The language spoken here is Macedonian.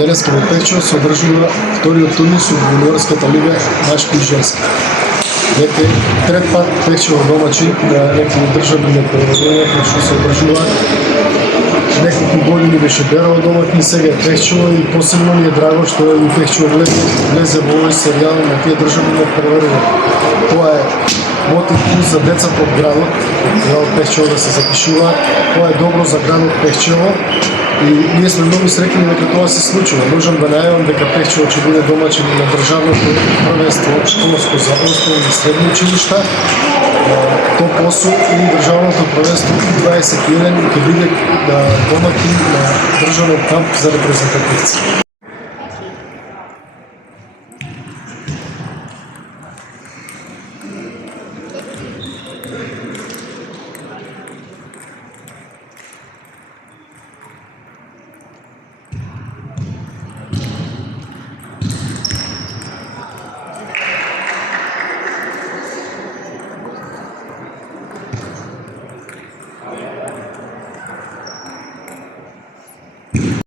денеска во Пехчево се одржува вториот турнир од јуниорската лига мажки и женски. Веќе трет пат Пехчево домаќин на некои државни меропријатија кои што се одржуваат. Неколку години беше Берово домаќин, сега е Пехчево и посебно ми е драго што и Пехчево влезе во овој серијал на тие државни меропријатија. Тоа е мотив плюс за децата од градот, од Пехчево да се запишуваат. Тоа е добро за градот Пехчево и ние сме многу среќни дека тоа се случува. Можам да најавам дека Пехчево ќе биде домаќин на државното првенство школско за основни и средни училишта, топ 8 и државното првенство U21 ќе биде домаќин на државен камп за репрезентативци.